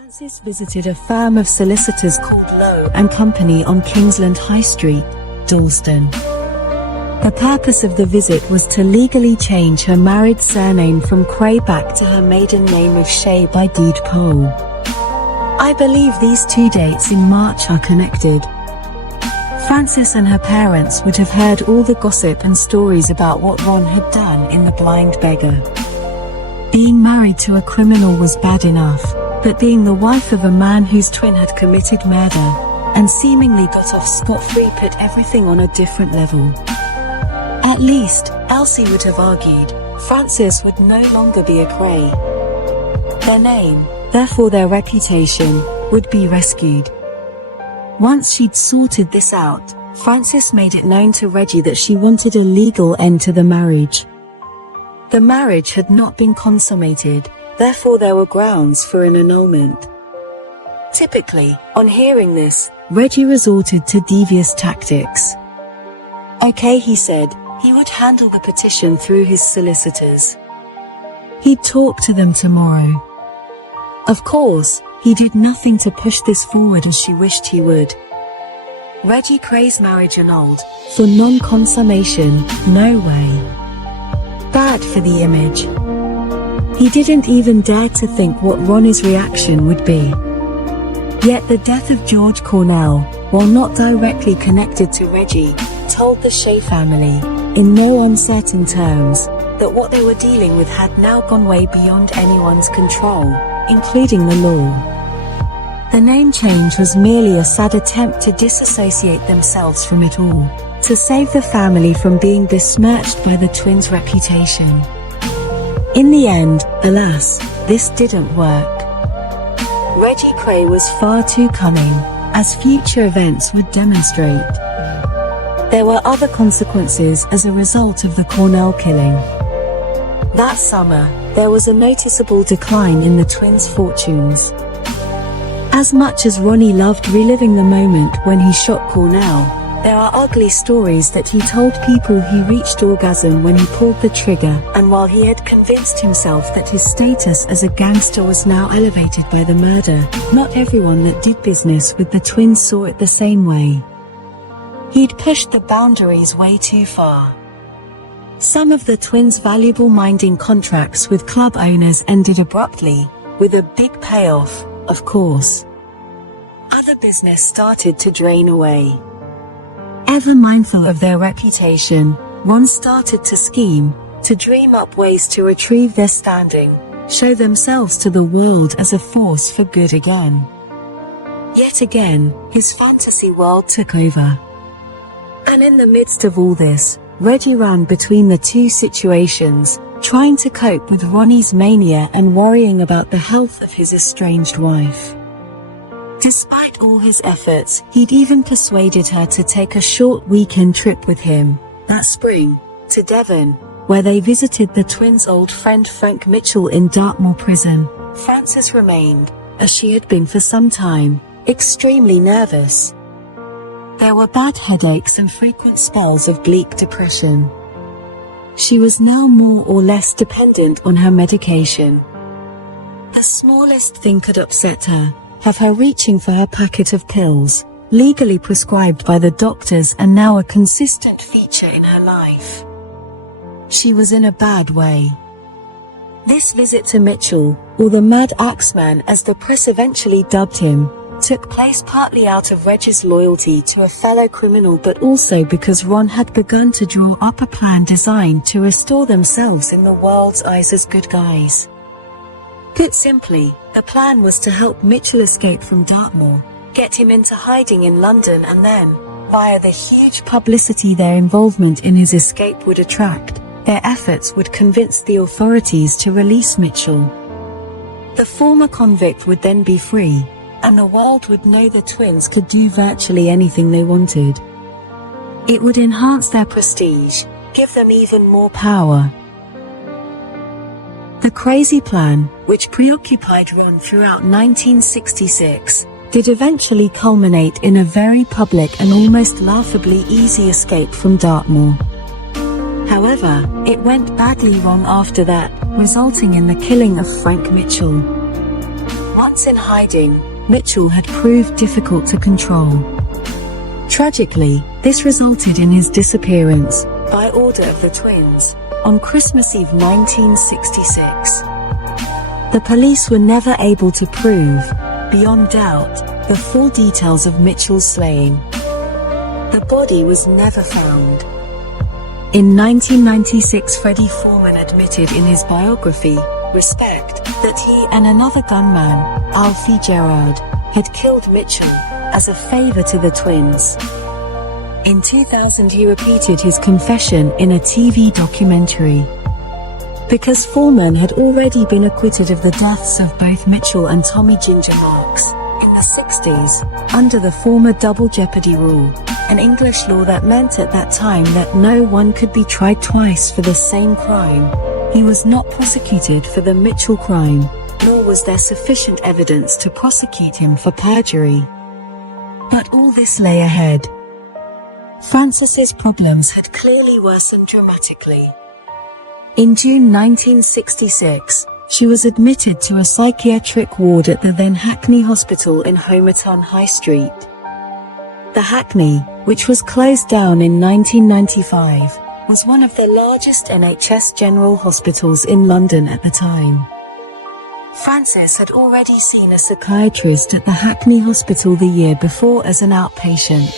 Francis visited a firm of solicitors called Lowe and Company on Kingsland High Street, Dalston. The purpose of the visit was to legally change her married surname from Kray back to her maiden name of Shay by deed poll. I believe these two dates in March are connected. Francis and her parents would have heard all the gossip and stories about what Ron had done in The Blind Beggar. Being married to a criminal was bad enough, but being the wife of a man whose twin had committed murder, and seemingly got off scot-free put everything on a different level. At least, Elsie would have argued, Francis would no longer be a Kray. Their name, therefore their reputation, would be rescued. Once she'd sorted this out, Francis made it known to Reggie that she wanted a legal end to the marriage. The marriage had not been consummated, therefore there were grounds for an annulment. Typically, on hearing this, Reggie resorted to devious tactics. Okay, he said, he would handle the petition through his solicitors. He'd talk to them tomorrow. Of course, he did nothing to push this forward as she wished he would. Reggie Kray's marriage annulled, for non-consummation, no way. Bad for the image. He didn't even dare to think what Ronnie's reaction would be. Yet the death of George Cornell, while not directly connected to Reggie, told the Shay family, in no uncertain terms, that what they were dealing with had now gone way beyond anyone's control, including the law. The name change was merely a sad attempt to disassociate themselves from it all, to save the family from being besmirched by the twins' reputation. In the end, alas, this didn't work. Reggie Kray was far too cunning, as future events would demonstrate. There were other consequences as a result of the Cornell killing. That summer, there was a noticeable decline in the twins' fortunes. As much as Ronnie loved reliving the moment when he shot Cornell, there are ugly stories that he told people he reached orgasm when he pulled the trigger, and while he had convinced himself that his status as a gangster was now elevated by the murder, not everyone that did business with the twins saw it the same way. He'd pushed the boundaries way too far. Some of the twins' valuable minding contracts with club owners ended abruptly, with a big payoff, of course. Other business started to drain away. Ever mindful of their reputation, Ron started to scheme, to dream up ways to retrieve their standing, show themselves to the world as a force for good again. Yet again, his fantasy world took over. And in the midst of all this, Reggie ran between the two situations, trying to cope with Ronnie's mania and worrying about the health of his estranged wife. Despite all his efforts, he'd even persuaded her to take a short weekend trip with him, that spring, to Devon, where they visited the twins' old friend Frank Mitchell in Dartmoor prison. Frances remained, as she had been for some time, extremely nervous. There were bad headaches and frequent spells of bleak depression. She was now more or less dependent on her medication. The smallest thing could upset her, have her reaching for her packet of pills, legally prescribed by the doctors and now a consistent feature in her life. She was in a bad way. This visit to Mitchell, or the Mad Axeman as the press eventually dubbed him, took place partly out of Reggie's loyalty to a fellow criminal but also because Ron had begun to draw up a plan designed to restore themselves in the world's eyes as good guys. Put simply, the plan was to help Mitchell escape from Dartmoor, get him into hiding in London and then, via the huge publicity their involvement in his escape would attract, their efforts would convince the authorities to release Mitchell. The former convict would then be free, and the world would know the twins could do virtually anything they wanted. It would enhance their prestige, give them even more power. The crazy plan, which preoccupied Ron throughout 1966, did eventually culminate in a very public and almost laughably easy escape from Dartmoor. However, it went badly wrong after that, resulting in the killing of Frank Mitchell. Once in hiding, Mitchell had proved difficult to control. Tragically, this resulted in his disappearance, by order of the twins, on Christmas Eve 1966. The police were never able to prove, beyond doubt, the full details of Mitchell's slaying. The body was never found. In 1996, Freddie Foreman admitted in his biography, Respect, that he and another gunman, Alfie Gerard, had killed Mitchell, as a favor to the twins. In 2000 he repeated his confession in a TV documentary. Because Foreman had already been acquitted of the deaths of both Mitchell and Tommy Ginger Marks, in the 60s, under the former double jeopardy rule, an English law that meant at that time that no one could be tried twice for the same crime, he was not prosecuted for the Mitchell crime, nor was there sufficient evidence to prosecute him for perjury. But all this lay ahead. Frances's problems had clearly worsened dramatically. In June 1966, she was admitted to a psychiatric ward at the then Hackney Hospital in Homerton High Street. The Hackney, which was closed down in 1995, was one of the largest NHS general hospitals in London at the time. Frances had already seen a psychiatrist at the Hackney Hospital the year before as an outpatient.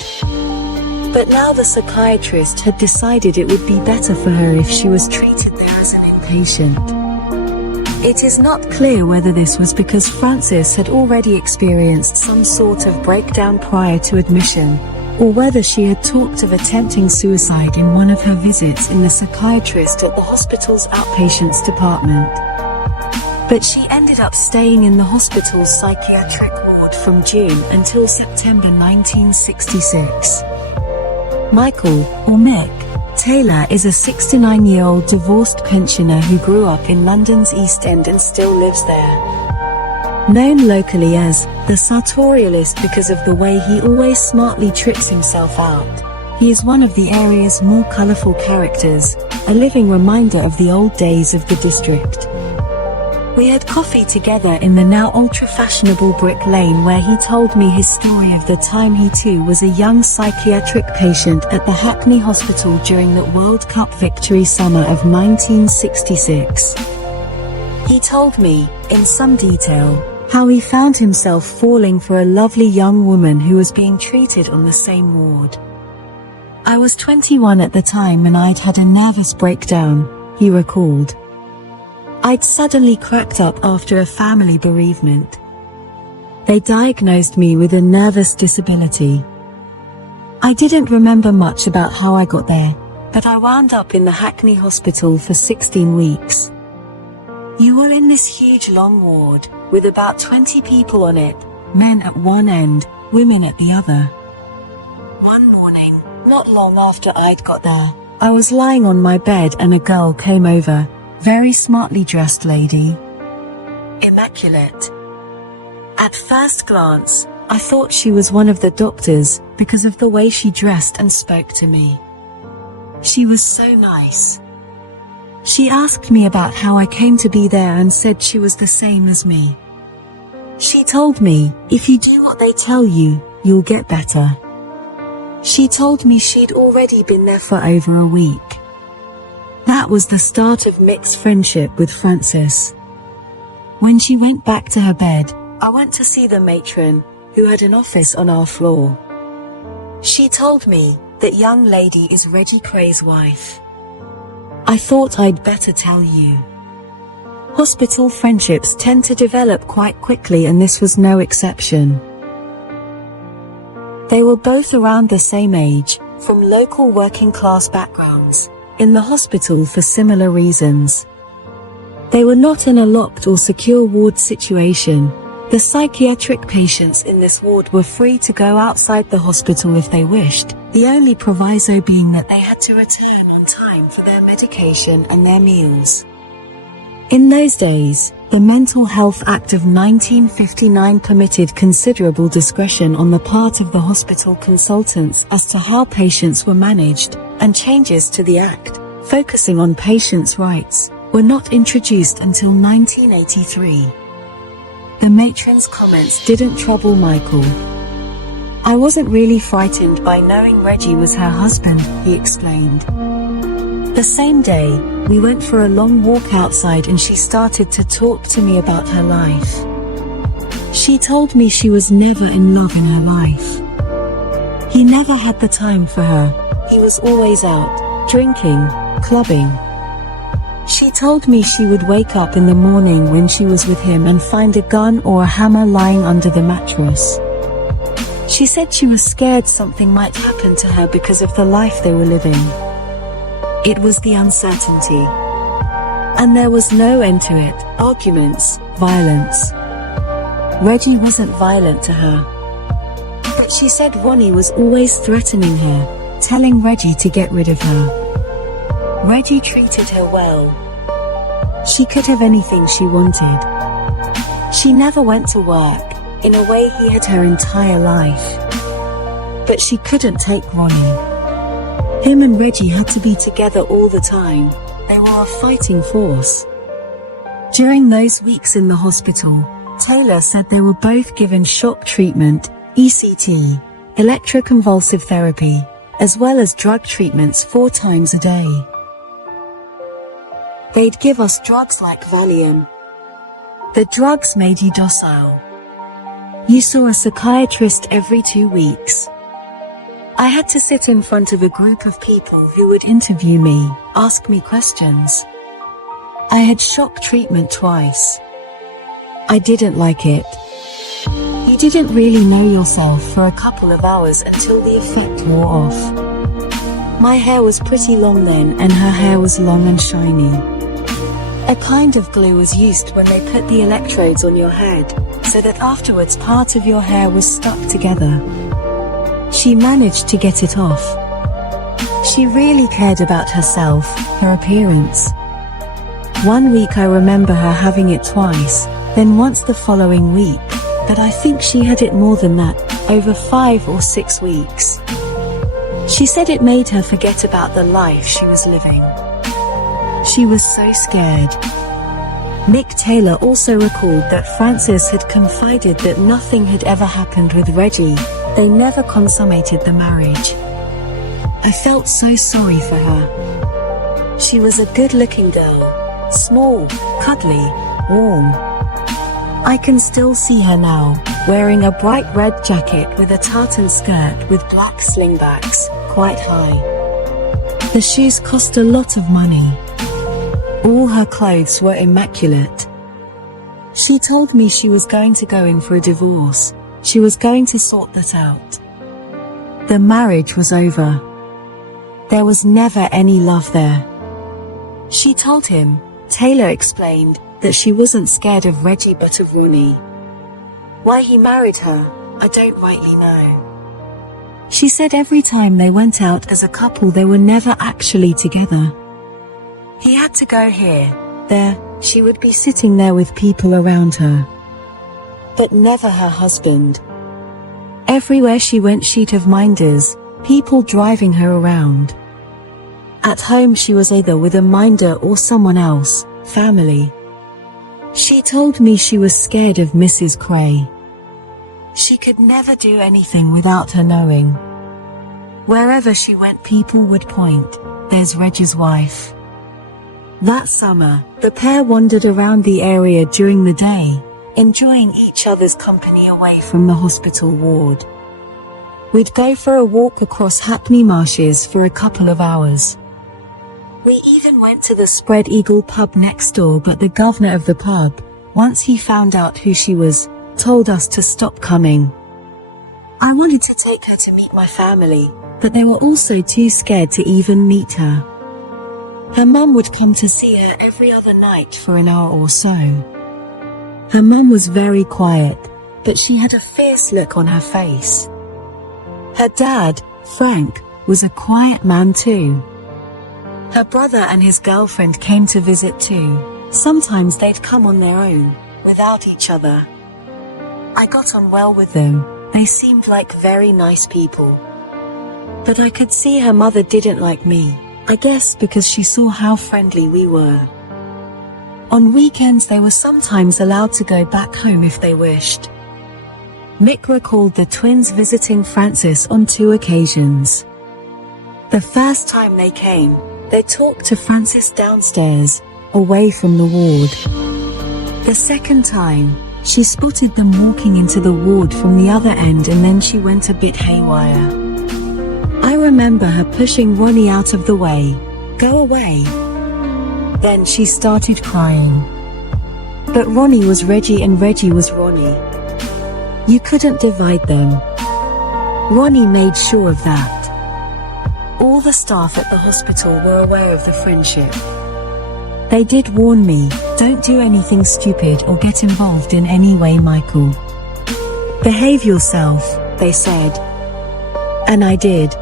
But now the psychiatrist had decided it would be better for her if she was treated there as an inpatient. It is not clear whether this was because Frances had already experienced some sort of breakdown prior to admission, or whether she had talked of attempting suicide in one of her visits in the psychiatrist at the hospital's outpatients department. But she ended up staying in the hospital's psychiatric ward from June until September 1966. Michael, or Mick, Taylor is a 69-year-old divorced pensioner who grew up in London's East End and still lives there. Known locally as the sartorialist because of the way he always smartly tricks himself out, he is one of the area's more colourful characters, a living reminder of the old days of the district. We had coffee together in the now ultra-fashionable Brick Lane where he told me his story of the time he too was a young psychiatric patient at the Hackney Hospital during the World Cup victory summer of 1966. He told me, in some detail, how he found himself falling for a lovely young woman who was being treated on the same ward. I was 21 at the time and I'd had a nervous breakdown, he recalled. I'd suddenly cracked up after a family bereavement. They diagnosed me with a nervous disability. I didn't remember much about how I got there, but I wound up in the Hackney Hospital for 16 weeks. You were in this huge long ward, with about 20 people on it, men at one end, women at the other. One morning, not long after I'd got there, I was lying on my bed and a girl came over. Very smartly dressed lady. Immaculate. At first glance, I thought she was one of the doctors, because of the way she dressed and spoke to me. She was so nice. She asked me about how I came to be there and said she was the same as me. She told me, if you do what they tell you, you'll get better. She told me she'd already been there for over a week. That was the start of Mick's friendship with Frances. When she went back to her bed, I went to see the matron, who had an office on our floor. She told me, that young lady is Reggie Kray's wife. I thought I'd better tell you. Hospital friendships tend to develop quite quickly and this was no exception. They were both around the same age, from local working class backgrounds, in the hospital for similar reasons. They were not in a locked or secure ward situation. The psychiatric patients in this ward were free to go outside the hospital if they wished, the only proviso being that they had to return on time for their medication and their meals. In those days, the Mental Health Act of 1959 permitted considerable discretion on the part of the hospital consultants as to how patients were managed, and changes to the Act, focusing on patients' rights, were not introduced until 1983. The matron's comments didn't trouble Michael. I wasn't really frightened by knowing Reggie was her husband, he explained. The same day, we went for a long walk outside and she started to talk to me about her life. She told me she was never in love in her life. He never had the time for her. He was always out, drinking, clubbing. She told me she would wake up in the morning when she was with him and find a gun or a hammer lying under the mattress. She said she was scared something might happen to her because of the life they were living. It was the uncertainty. And there was no end to it, arguments, violence. Reggie wasn't violent to her. But she said Ronnie was always threatening her, telling Reggie to get rid of her. Reggie treated her well. She could have anything she wanted. She never went to work. In a way he had her entire life. But she couldn't take Ronnie. Him and Reggie had to be together all the time. They were a fighting force. During those weeks in the hospital, Taylor said they were both given shock treatment, ECT, electroconvulsive therapy, as well as drug treatments 4 times a day. They'd give us drugs like Valium. The drugs made you docile. You saw a psychiatrist every 2 weeks. I had to sit in front of a group of people who would interview me, ask me questions. I had shock treatment twice. I didn't like it. You didn't really know yourself for a couple of hours until the effect wore off. My hair was pretty long then and her hair was long and shiny. A kind of glue was used when they put the electrodes on your head, so that afterwards part of your hair was stuck together. She managed to get it off. She really cared about herself, her appearance. One week I remember her having it twice, then once the following week, but I think she had it more than that, over 5 or 6 weeks. She said it made her forget about the life she was living. She was so scared. Mick Taylor also recalled that Frances had confided that nothing had ever happened with Reggie. They never consummated the marriage. I felt so sorry for her. She was a good-looking girl. Small, cuddly, warm. I can still see her now, wearing a bright red jacket with a tartan skirt with black slingbacks, quite high. The shoes cost a lot of money. All her clothes were immaculate. She told me she was going to go in for a divorce. She was going to sort that out. The marriage was over. There was never any love there. She told him, Taylor explained, that she wasn't scared of Reggie but of Ronnie. Why he married her, I don't rightly know. She said every time they went out as a couple they were never actually together. He had to go here, there, she would be sitting there with people around her. But never her husband. Everywhere she went she'd have minders, people driving her around. At home she was either with a minder or someone else, family. She told me she was scared of Mrs. Kray. She could never do anything without her knowing. Wherever she went people would point, there's Reggie's wife. That summer, the pair wandered around the area during the day, enjoying each other's company away from the hospital ward. We'd go for a walk across Hackney Marshes for a couple of hours. We even went to the Spread Eagle pub next door, but the governor of the pub, once he found out who she was, told us to stop coming. I wanted to take her to meet my family, but they were also too scared to even meet her. Her mum would come to see her every other night for an hour or so. Her mum was very quiet, but she had a fierce look on her face. Her dad, Frank, was a quiet man too. Her brother and his girlfriend came to visit too. Sometimes they'd come on their own, without each other. I got on well with them, they seemed like very nice people. But I could see her mother didn't like me, I guess because she saw how friendly we were. On weekends they were sometimes allowed to go back home if they wished. Mick recalled the twins visiting Francis on 2 occasions. The first time they came, they talked to Francis downstairs, away from the ward. The second time, she spotted them walking into the ward from the other end, and then she went a bit haywire. I remember her pushing Ronnie out of the way. "Go away." Then she started crying. But Ronnie was Reggie and Reggie was Ronnie. You couldn't divide them. Ronnie made sure of that. All the staff at the hospital were aware of the friendship. They did warn me, "Don't do anything stupid or get involved in any way, Michael. Behave yourself," they said. And I did.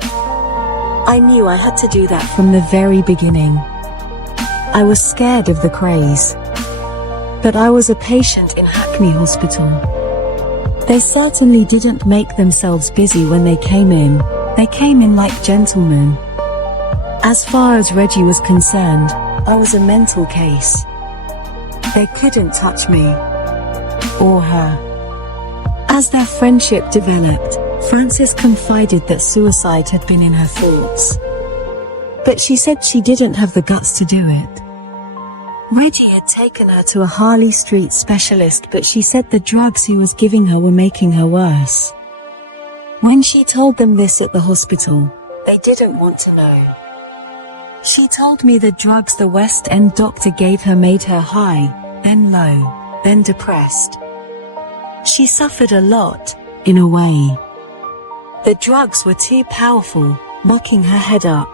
I knew I had to do that from the very beginning. I was scared of the Krays. But I was a patient in Hackney Hospital. They certainly didn't make themselves busy when they came in. They came in like gentlemen. As far as Reggie was concerned, I was a mental case. They couldn't touch me. Or her. As their friendship developed, Frances confided that suicide had been in her thoughts. But she said she didn't have the guts to do it. Reggie had taken her to a Harley Street specialist, but she said the drugs he was giving her were making her worse. When she told them this at the hospital, they didn't want to know. She told me the drugs the West End doctor gave her made her high, then low, then depressed. She suffered a lot, in a way. The drugs were too powerful, mucking her head up.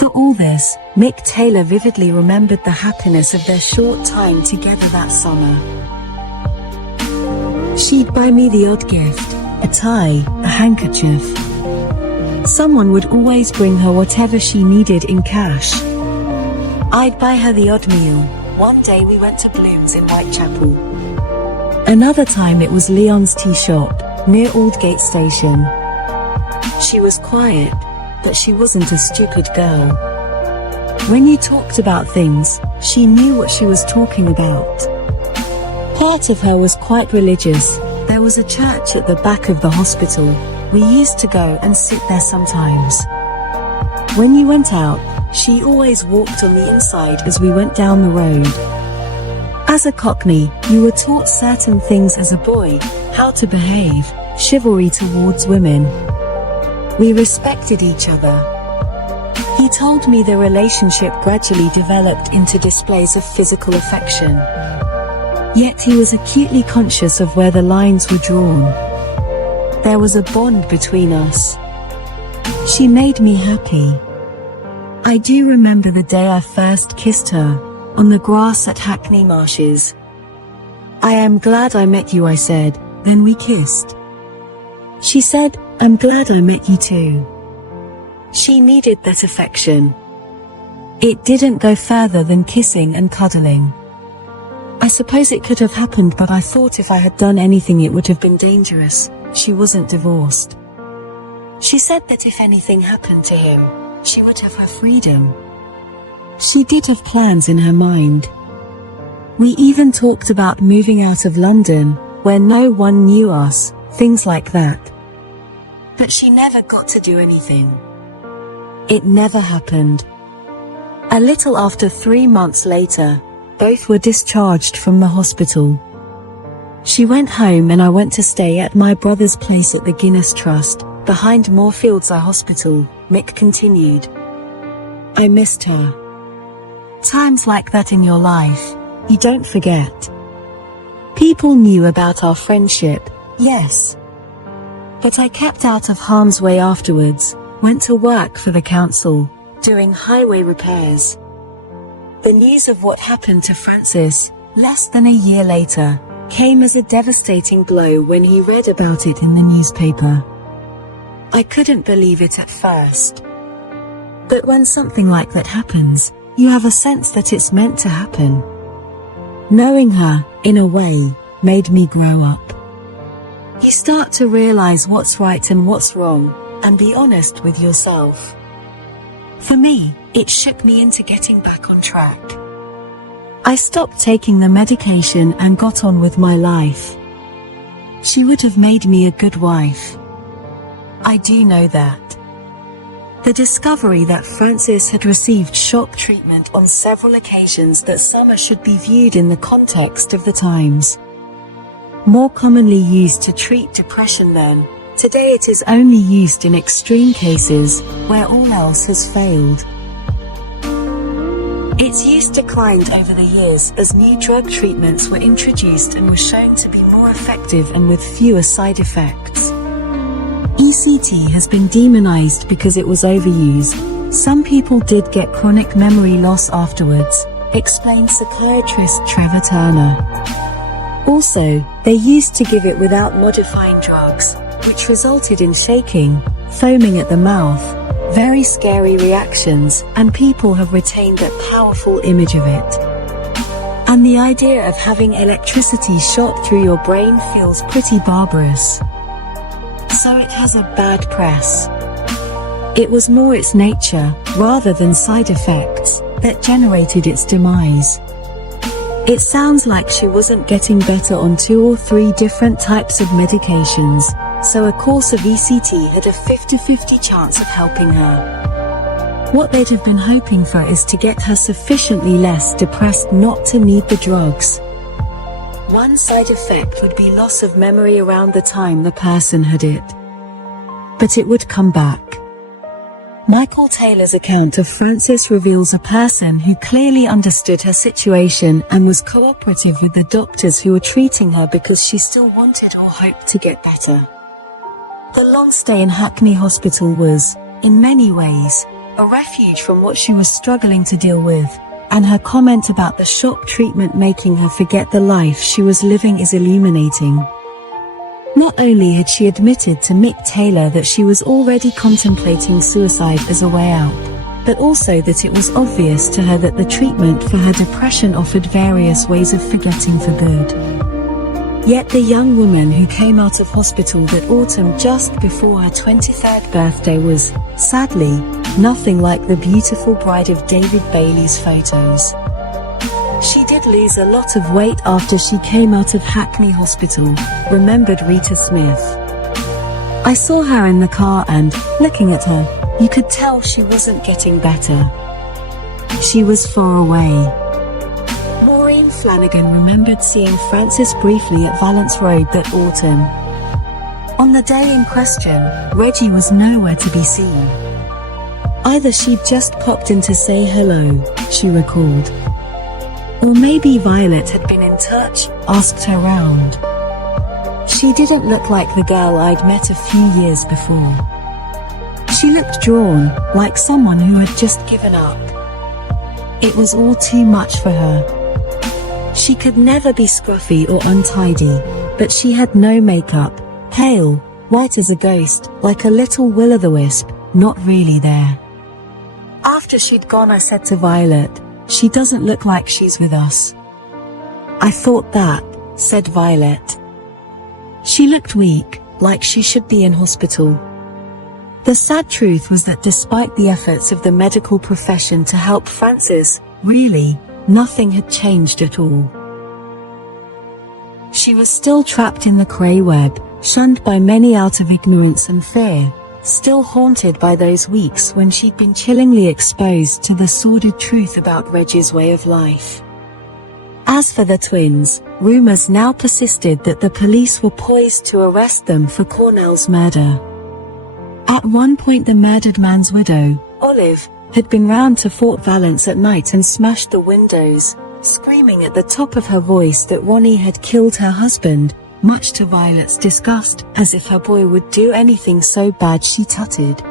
For all this, Mick Taylor vividly remembered the happiness of their short time together that summer. She'd buy me the odd gift, a tie, a handkerchief. Someone would always bring her whatever she needed in cash. I'd buy her the odd meal. One day we went to Bloom's in Whitechapel. Another time it was Leon's tea shop, near Aldgate Station. She was quiet, but she wasn't a stupid girl. When you talked about things, she knew what she was talking about. Part of her was quite religious. There was a church at the back of the hospital. We used to go and sit there sometimes. When you went out, she always walked on the inside as we went down the road. As a Cockney, you were taught certain things as a boy, how to behave, chivalry towards women. We respected each other. He told me the relationship gradually developed into displays of physical affection. Yet he was acutely conscious of where the lines were drawn. There was a bond between us. She made me happy. I do remember the day I first kissed her, on the grass at Hackney Marshes. "I am glad I met you," I said, then we kissed. She said, "I'm glad I met you too." She needed that affection. It didn't go further than kissing and cuddling. I suppose it could have happened, but I thought if I had done anything it would have been dangerous. She wasn't divorced. She said that if anything happened to him, she would have her freedom. She did have plans in her mind. We even talked about moving out of London, where no one knew us, things like that. But she never got to do anything. It never happened. A little after 3 months later, both were discharged from the hospital. She went home and I went to stay at my brother's place at the Guinness Trust, behind Moorfields Eye Hospital, Mick continued. I missed her. Times like that in your life, you don't forget. People knew about our friendship, yes. But I kept out of harm's way afterwards, went to work for the council, doing highway repairs. The news of what happened to Francis, less than a year later, came as a devastating blow when he read about it in the newspaper. I couldn't believe it at first. But when something like that happens, you have a sense that it's meant to happen. Knowing her, in a way, made me grow up. You start to realize what's right and what's wrong, and be honest with yourself. For me, it shook me into getting back on track. I stopped taking the medication and got on with my life. She would have made me a good wife. I do know that. The discovery that Frances had received shock treatment on several occasions that summer should be viewed in the context of the times. More commonly used to treat depression then, today it is only used in extreme cases, where all else has failed. Its use declined over the years as new drug treatments were introduced and were shown to be more effective and with fewer side effects. ECT has been demonized because it was overused. Some people did get chronic memory loss afterwards, explained psychiatrist Trevor Turner. Also, they used to give it without modifying drugs, which resulted in shaking, foaming at the mouth, very scary reactions, and people have retained that powerful image of it. And the idea of having electricity shot through your brain feels pretty barbarous. So it has a bad press. It was more its nature, rather than side effects, that generated its demise. It sounds like she wasn't getting better on 2 or 3 different types of medications, so a course of ECT had a 50-50 chance of helping her. What they'd have been hoping for is to get her sufficiently less depressed not to need the drugs. One side effect would be loss of memory around the time the person had it. But it would come back. Michael Taylor's account of Frances reveals a person who clearly understood her situation and was cooperative with the doctors who were treating her because she still wanted or hoped to get better. The long stay in Hackney Hospital was, in many ways, a refuge from what she was struggling to deal with, and her comment about the shock treatment making her forget the life she was living is illuminating. Not only had she admitted to Mick Taylor that she was already contemplating suicide as a way out, but also that it was obvious to her that the treatment for her depression offered various ways of forgetting for good. Yet the young woman who came out of hospital that autumn just before her 23rd birthday was, sadly, nothing like the beautiful bride of David Bailey's photos. She did lose a lot of weight after she came out of Hackney Hospital, remembered Rita Smith. I saw her in the car and, looking at her, you could tell she wasn't getting better. She was far away. Maureen Flanagan remembered seeing Frances briefly at Valence Road that autumn. On the day in question, Reggie was nowhere to be seen. Either she'd just popped in to say hello, she recalled. Or maybe Violet had been in touch, asked her round. She didn't look like the girl I'd met a few years before. She looked drawn, like someone who had just given up. It was all too much for her. She could never be scruffy or untidy, but she had no makeup, pale, white as a ghost, like a little will-o'-the-wisp, not really there. After she'd gone, I said to Violet, "She doesn't look like she's with us." "I thought that," said Violet. She looked weak, like she should be in hospital. The sad truth was that despite the efforts of the medical profession to help Frances, really, nothing had changed at all. She was still trapped in the Kray web, shunned by many out of ignorance and fear, still haunted by those weeks when she'd been chillingly exposed to the sordid truth about Reggie's way of life. As for the twins, rumors now persisted that the police were poised to arrest them for Cornell's murder. At one point the murdered man's widow, Olive, had been round to Fort Valence at night and smashed the windows, screaming at the top of her voice that Ronnie had killed her husband, much to Violet's disgust, as if her boy would do anything so bad, she tutted.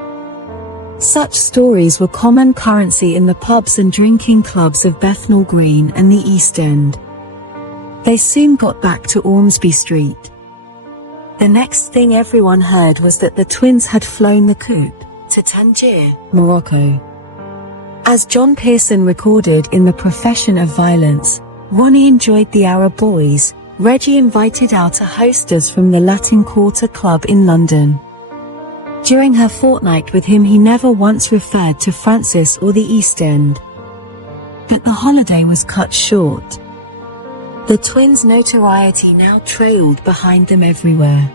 Such stories were common currency in the pubs and drinking clubs of Bethnal Green and the East End. They soon got back to Ormsby Street. The next thing everyone heard was that the twins had flown the coupe to Tangier, Morocco. As John Pearson recorded in The Profession of Violence, Ronnie enjoyed the Arab boys. Reggie invited out a hostess from the Latin Quarter Club in London. During her fortnight with him he never once referred to Frances or the East End. But the holiday was cut short. The twins' notoriety now trailed behind them everywhere.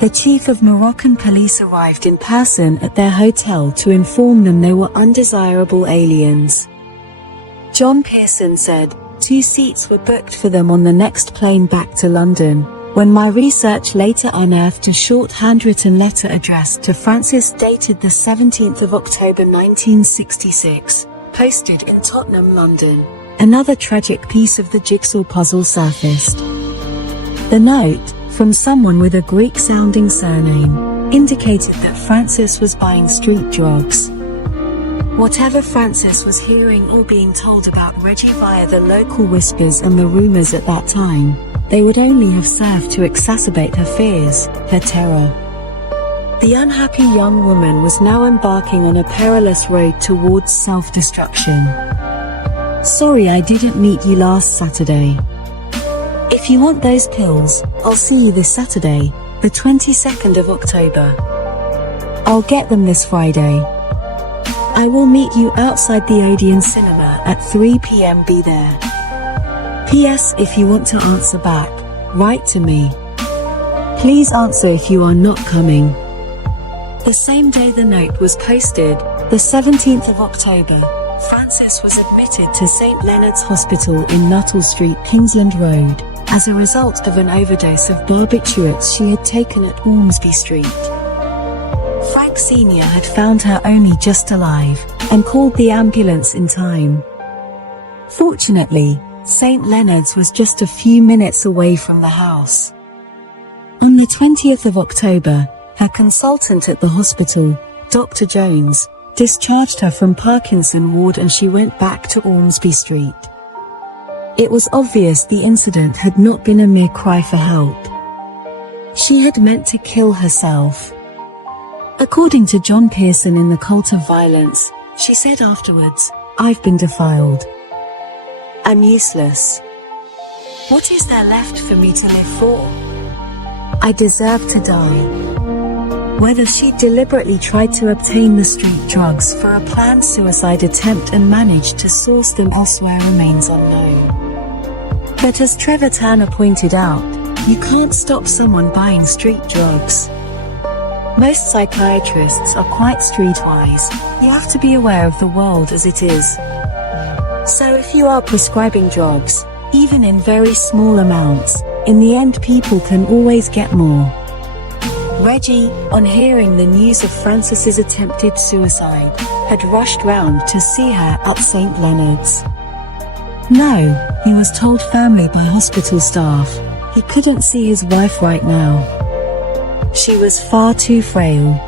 The chief of Moroccan police arrived in person at their hotel to inform them they were undesirable aliens. John Pearson said, 2 seats were booked for them on the next plane back to London, when my research later unearthed a short handwritten letter addressed to Francis dated the 17th of October 1966, posted in Tottenham, London. Another tragic piece of the jigsaw puzzle surfaced. The note, from someone with a Greek-sounding surname, indicated that Francis was buying street drugs. Whatever Francis was hearing or being told about Reggie via the local whispers and the rumors at that time, they would only have served to exacerbate her fears, her terror. The unhappy young woman was now embarking on a perilous road towards self-destruction. Sorry I didn't meet you last Saturday. If you want those pills, I'll see you this Saturday, the 22nd of October. I'll get them this Friday. I will meet you outside the Odeon Cinema at 3 p.m. Be there. P.S. If you want to answer back, write to me. Please answer if you are not coming. The same day the note was posted, the 17th of October, Francis was admitted to St. Leonard's Hospital in Nuttall Street, Kingsland Road, as a result of an overdose of barbiturates she had taken at Ormsby Street. Frank Sr. had found her only just alive, and called the ambulance in time. Fortunately, St. Leonard's was just a few minutes away from the house. On the 20th of October, her consultant at the hospital, Dr. Jones, discharged her from Parkinson ward and she went back to Ormsby Street. It was obvious the incident had not been a mere cry for help. She had meant to kill herself. According to John Pearson in The Cult of Violence, she said afterwards, "I've been defiled. I'm useless. What is there left for me to live for? I deserve to die." Whether she deliberately tried to obtain the street drugs for a planned suicide attempt and managed to source them elsewhere remains unknown. But as Trevor Turner pointed out, you can't stop someone buying street drugs. Most psychiatrists are quite streetwise. You have to be aware of the world as it is. So if you are prescribing drugs, even in very small amounts, in the end people can always get more. Reggie, on hearing the news of Francis's attempted suicide, had rushed round to see her at St. Leonard's. No, he was told family by hospital staff, he couldn't see his wife right now. She was far too frail.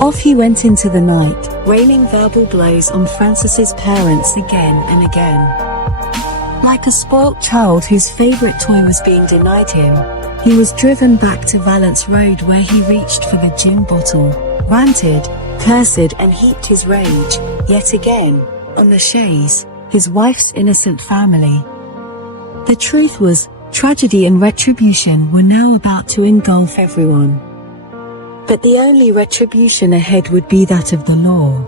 Off he went into the night, raining verbal blows on Francis's parents again and again. Like a spoilt child whose favorite toy was being denied him, he was driven back to Valence Road where he reached for the gin bottle, ranted, cursed and heaped his rage, yet again, on the chaise, his wife's innocent family. The truth was, tragedy and retribution were now about to engulf everyone. But the only retribution ahead would be that of the law.